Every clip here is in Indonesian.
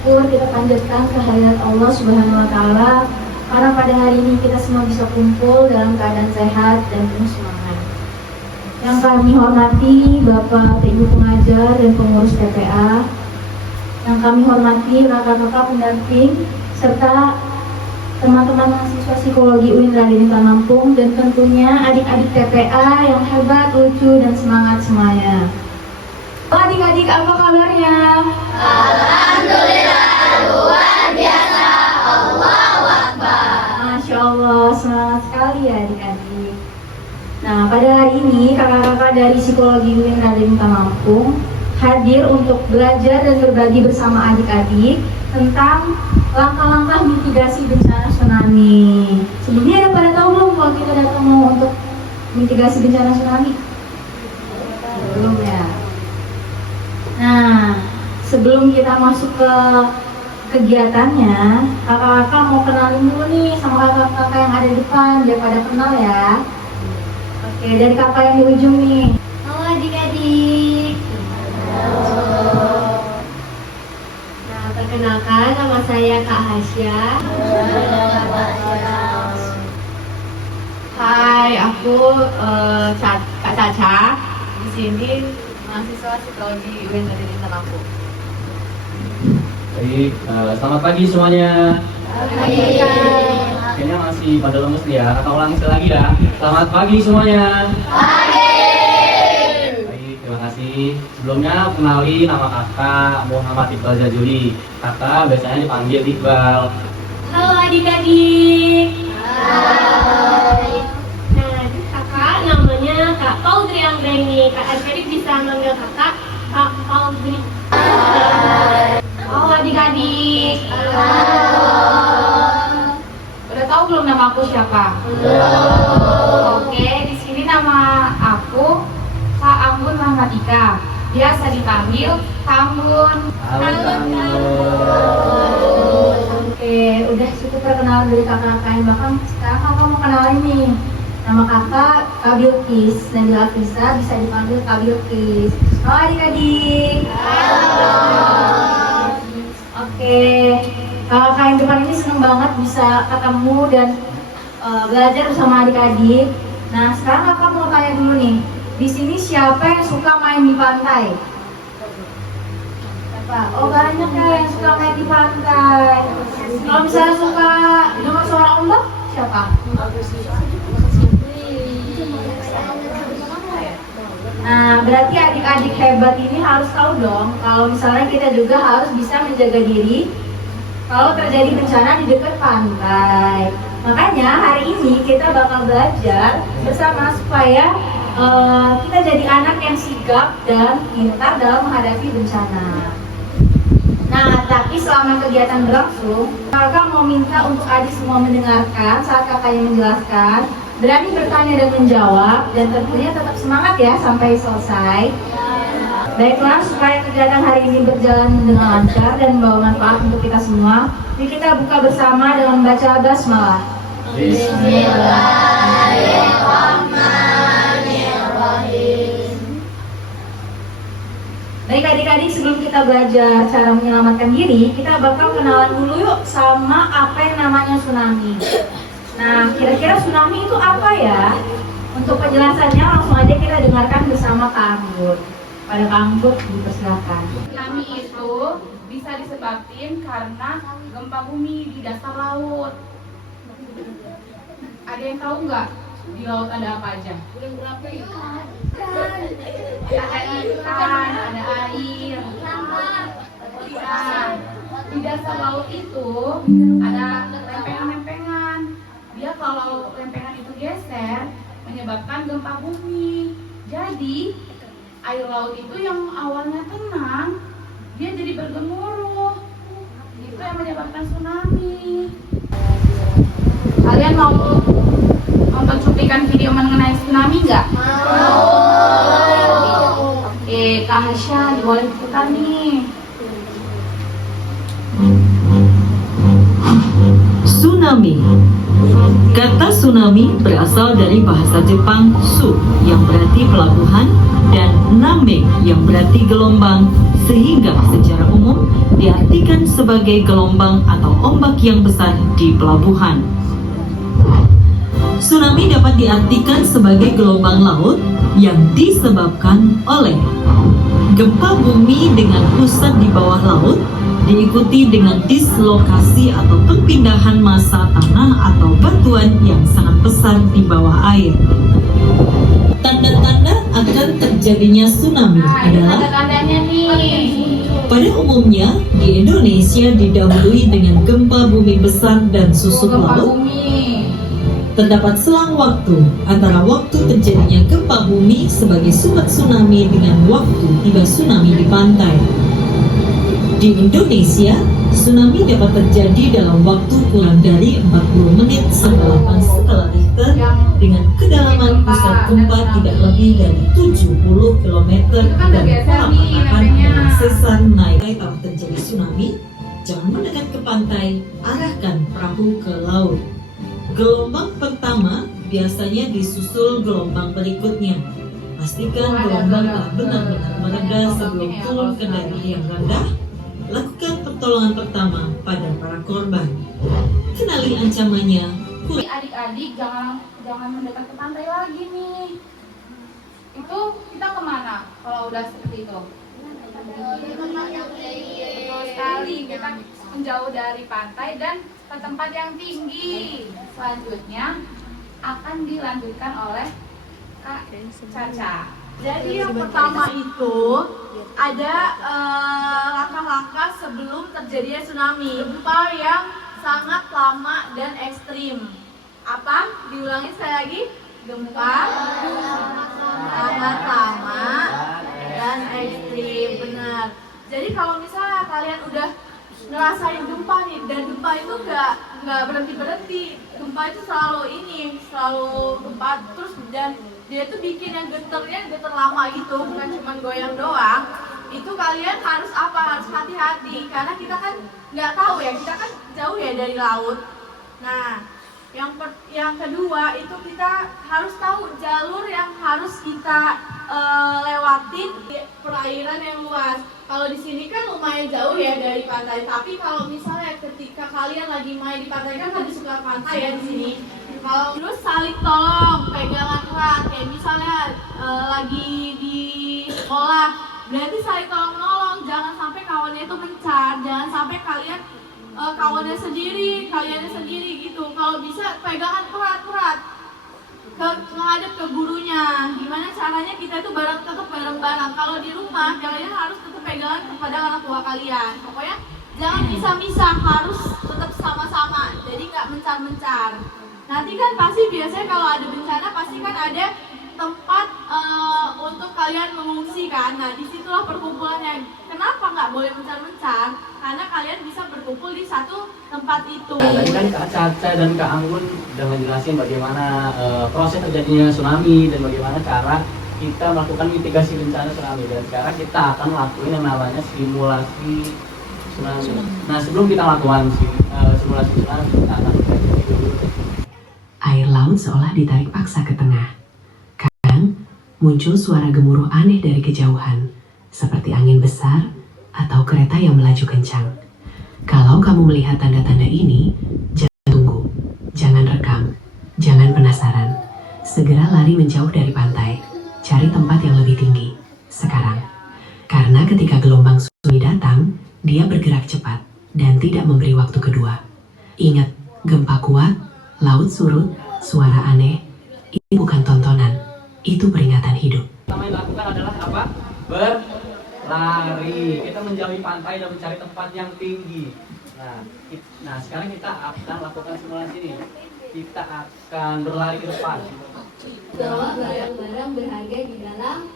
syukur kita panjatkan kehadirat Allah Subhanahu wa Ta'ala karena pada hari ini kita semua bisa kumpul dalam keadaan sehat dan penuh semangat. Yang kami hormati Bapak Ibu pengajar dan pengurus TPA, yang kami hormati kakak-kakak pendamping serta teman-teman mahasiswa psikologi UIN Raden Intan Lampung, dan tentunya adik-adik TPA yang hebat, lucu, dan semangat semuanya. Adik-adik, apa kabarnya? Alhamdulillah, luar biasa. Allahu Akbar. Masya Allah, semangat sekali ya adik-adik. Nah, pada hari ini kakak-kakak dari psikologi UIN Raden Intan Lampung hadir untuk belajar dan berbagi bersama adik-adik tentang langkah-langkah mitigasi bencana tsunami. Sebelumnya ada pada tahu belum kalau kita datang mau untuk mitigasi bencana tsunami? Belum ya? Nah, sebelum kita masuk ke kegiatannya, kakak-kakak mau kenalin dulu nih sama kakak-kakak yang ada di depan, biar pada kenal ya. Oke, dari kakak yang di ujung nih. Halo adik-adik. Nah, perkenalkan nama saya Kak Hasya. Hai, aku Kak Caca. Di sini mahasiswa psikologi UIN Raden Intan Lampung. Baik, selamat pagi semuanya. Pagi. Kayaknya masih pada lemes nih ya. Kakak ulangi sekali lagi ya. Selamat pagi semuanya. Baik, terima kasih. Sebelumnya kenali nama kakak Muhammad Iqbal Jajuli. Kakak biasanya dipanggil Iqbal. Halo adik-adik. Nah, kakak namanya Kak Paudri Anggreni. Kak adik-adik bisa manggil kakak Kak Paudri. Halo adik-adik. Udah tahu belum nama aku siapa? Oke, di sini nama aku Kak Anggun Rahmatika. Biasa dipanggil Kambun. Oke, udah cukup perkenalan dari kakak-kakak yang bahkan sekarang kakak mau kenalin nih. Nama kakak Kak Bilkis, Nabila Afisa, bisa dipanggil Kak Bilkis. Halo adik-adik. Oke, kakak yang depan ini seneng banget bisa ketemu dan belajar bersama adik-adik. Nah, sekarang kakak mau tanya dulu nih. Di sini siapa yang suka main di pantai? Siapa? Oh, banyak ya yang suka main di pantai. Kalau misalnya suka dengar suara ombak, siapa? Nah, berarti adik-adik hebat ini harus tahu dong kalau misalnya kita juga harus bisa menjaga diri kalau terjadi bencana di dekat pantai. Makanya hari ini kita bakal belajar bersama supaya kita jadi anak yang sigap dan pintar dalam menghadapi bencana. Nah, tapi selama kegiatan berlangsung, kakak mau minta untuk adik semua mendengarkan saat kakak yang menjelaskan, berani bertanya dan menjawab, dan tentunya tetap semangat ya sampai selesai. Baiklah, supaya kegiatan hari ini berjalan dengan lancar dan membawa manfaat untuk kita semua, mari kita buka bersama dengan membaca basmalah. Baik adik-adik, sebelum kita belajar cara menyelamatkan diri, kita bakal kenalan dulu yuk sama apa yang namanya tsunami. Nah, kira-kira tsunami itu apa ya? Untuk penjelasannya langsung aja kita dengarkan bersama Kak Anggun. Pada Kak Anggun, dipersilakan. Tsunami itu bisa disebabkan karena gempa bumi di dasar laut. Ada yang tahu nggak di laut ada apa aja? Ada ikan, ada air. Nah, di dasar laut itu ada lempengan-lempengan. Dia kalau lempengan itu geser menyebabkan gempa bumi. Jadi air laut itu yang awalnya tenang, dia jadi bergemuruh. Itu yang menyebabkan tsunami. Kalian mau nonton cuplikan video mengenai tsunami nggak? Oke, Kak Hasya, boleh diputar nih. Tsunami Kata tsunami berasal dari bahasa Jepang su yang berarti pelabuhan dan name yang berarti gelombang, sehingga secara umum diartikan sebagai gelombang atau ombak yang besar di pelabuhan. Tsunami dapat diartikan sebagai gelombang laut yang disebabkan oleh gempa bumi dengan pusat di bawah laut, diikuti dengan dislokasi atau perpindahan massa tanah atau batuan yang sangat besar di bawah air. Tanda-tanda akan terjadinya tsunami adalah Tanda-tandanya nih. pada umumnya di Indonesia didahului dengan gempa bumi besar dan susut Gempa laut. bumi. Terdapat selang waktu antara waktu terjadinya gempa bumi sebagai sumber tsunami dengan waktu tiba tsunami di pantai. Di Indonesia, tsunami dapat terjadi dalam waktu kurang dari 40 menit setelah skala Richter dengan kedalaman pusat gempa tidak lebih dari 70 km dan pola patahan dengan sesar naik. Kalau terjadi tsunami, jangan mendekat ke pantai, arahkan perahu ke laut. Gelombang pertama biasanya disusul gelombang berikutnya. Pastikan gelombang telah benar-benar mereda sebelum turun ke daerah yang rendah. Lakukan pertolongan pertama pada para korban. Kenali ancamannya. Adik-adik jangan mendekat ke pantai lagi nih. Itu kita kemana kalau udah seperti itu? Betul sekali, kita menjauh dari pantai dan ke tempat yang tinggi. Selanjutnya akan dilanjutkan oleh Kak Caca. Jadi yang pertama itu ada langkah-langkah sebelum terjadinya tsunami, gempa yang sangat lama dan ekstrim. Apa? Diulangi sekali lagi. Gempa sangat lama dan ekstrim, benar. Jadi kalau misalnya kalian udah ngerasain gempa nih, dan gempa itu nggak berhenti. Gempa itu selalu gempa terus, dan dia tuh bikin yang getar lama gitu, bukan cuma goyang doang. Itu kalian harus harus hati-hati, karena kita kan nggak tahu ya, kita kan jauh ya dari laut. Nah, yang kedua itu kita harus tahu jalur yang harus kita lewatin di perairan yang luas. Kalau di sini kan lumayan jauh ya dari pantai, tapi kalau misalnya ketika kalian lagi main di pantai, kan lebih suka pantai ya di sini. Kalau terus saling tolong, pegangan erat, kayak misalnya lagi di sekolah, berarti saling tolong menolong. Jangan sampai kawannya itu mencar, jangan sampai kalian kawannya sendiri gitu. Kalau bisa pegangan erat-erat, menghadap ke gurunya. Gimana caranya kita itu tetap bareng-bareng. Kalau di rumah kalian harus tetap pegangan kepada orang tua kalian. Pokoknya jangan misah-misah, harus tetap sama-sama. Jadi nggak mencar-mencar. Nanti kan pasti biasanya kalau ada bencana pasti kan ada tempat untuk kalian mengungsi kan. Nah, disitulah perkumpulannya. Kenapa nggak boleh mencar-mencar? Karena kalian bisa berkumpul di satu tempat itu. Nah, tadi kan Kak Caca dan Kak Anggun udah ngejelasin bagaimana proses terjadinya tsunami dan bagaimana cara kita melakukan mitigasi bencana tsunami. Dan sekarang kita akan melakukan yang namanya simulasi tsunami. Nah, sebelum kita melakukan simulasi tsunami, kita akan lihat dulu. Air laut seolah ditarik paksa ke tengah. Kadang muncul suara gemuruh aneh dari kejauhan, seperti angin besar atau kereta yang melaju kencang. Kalau kamu melihat tanda-tanda ini, jangan tunggu, jangan rekam, jangan penasaran. Segera lari menjauh dari pantai, cari tempat yang lebih tinggi, sekarang. Karena ketika gelombang tsunami datang, dia bergerak cepat dan tidak memberi waktu kedua. Ingat, gempa kuat, laut surut, suara aneh, ini bukan tontonan, itu peringatan hidup. Pertama yang dilakukan adalah apa? Berlari. Kita menjauhi pantai dan mencari tempat yang tinggi. Nah, sekarang kita akan lakukan simulasi ini. Kita akan berlari ke depan. Bawa barang-barang berharga di dalam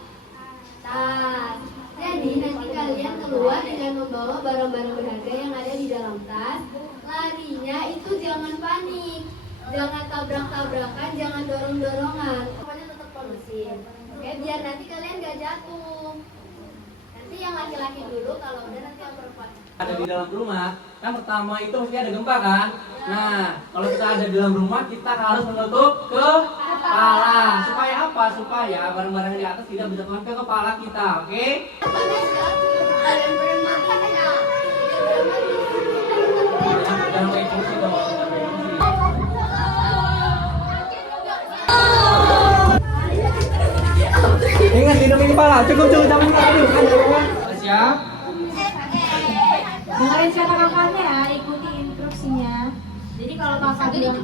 tas. Jadi nanti kalian keluar dengan membawa barang-barang berharga yang ada di dalam tas. Larinya itu jangan panik, jangan tabrak-tabrakan, jangan dorong-dorongan. Pokoknya tetap kondusin. Oke, biar nanti kalian gak jatuh. Nanti yang laki-laki laki-laki dulu, kalau udah nanti yang perempuan. Ada di dalam rumah, kan pertama itu mesti ada gempa kan? Nah, kalau kita ada di dalam rumah, kita harus menutup kepala. Supaya apa? Supaya barang-barang yang di atas tidak berjatuhan ke kepala kita, oke? Jangan kayak kursi dong. Ingat hidup ini kepala, cukup jangan dulu kan. Siap? Dengerin kata kakaknya ya, ikuti instruksinya. Jadi kalau kakak bilang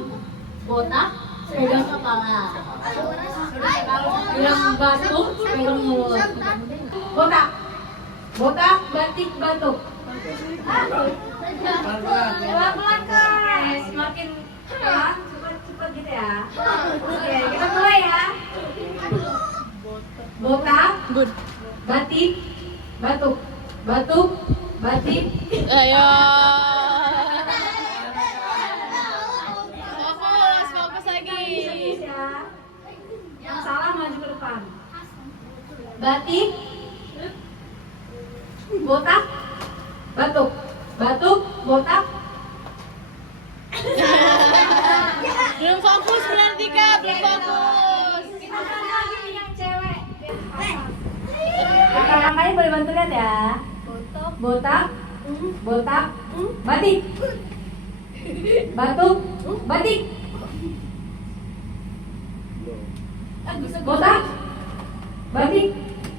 botak, pegang kepala. Kalau bilang batuk, pegang mulut. Botak, botak, batik, batuk. Pelan-pelan kan, semakin pelan, cepat gitu ya. Oke, kita mulai ya. Botak, batik, batuk, batuk, batik. Ayo. Fokus, fokus lagi. Ya. Yang salah maju ke depan. Batik, botak, batuk, batuk, botak. Belum fokus berarti Kak, belum fokus. Kita ulang lagi yang cewek. Kakak-kakaknya boleh bantu lihat ya. Botak, botak, batik, batuk, batik, botak, batik,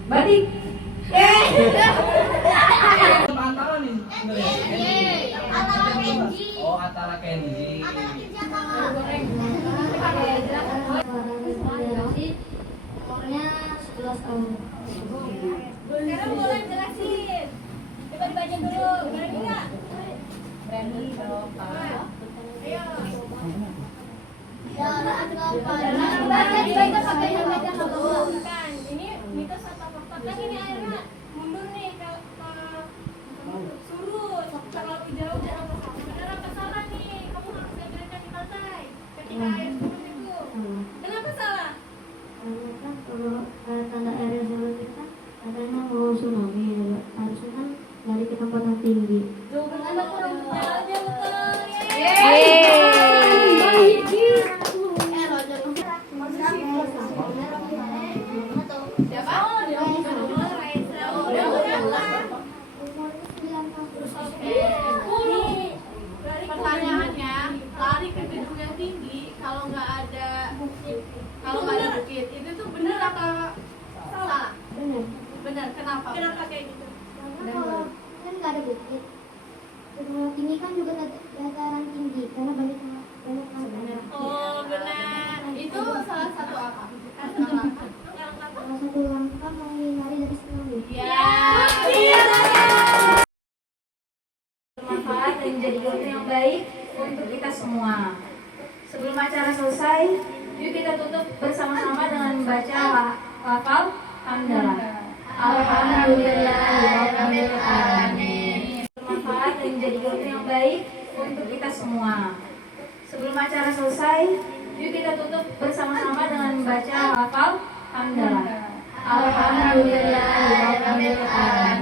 batik. Antara nih sebenarnya. Oh, antara Kenji. Umurnya 11 tahun. Sekarang boleh jelasin. Coba dibaca dulu, berani nggak? Berani dong, Pak. Ayo. Baca dibaca pakai helmet yang nggak bawa. Bukan, ini mitos atau fakta? Kan ini airnya mundur nih ke surut. Terlalu jauh jangan ke sana. Benar apa salah nih? Kamu harus segerakan di pantai ketika air surut itu. Kenapa salah? Kan kalau tanda air surut itu kan katanya mau tsunami, harusnya kan lari ke tempat yang tinggi. Tuh, benar kurang jalannya betul. Siapa? Pertanyaannya, lari ke gedung yang tinggi kalau nggak ada bukit itu tuh bener atau salah? Benar. Bener, kenapa? Kenapa kayak gitu? Karena kalau kan nggak ada bukit, gedung yang tinggi kan juga dataran tinggi karena banyak benar. Oh benar, itu salah satu apa? Salah satu langkah menghindari dari tsunami. Iya. Bermanfaat dan menjadi ilmu yang baik untuk kita semua. Sebelum acara selesai, yuk kita tutup bersama-sama dengan membaca lafal hamdalah. Alhamdulillahirabbil alamin. Bermanfaat dan menjadi ilmu yang baik untuk kita semua. Sebelum acara selesai, yuk kita tutup bersama-sama dengan membaca lafal hamdalah. Alhamdulillahirabbil alamin.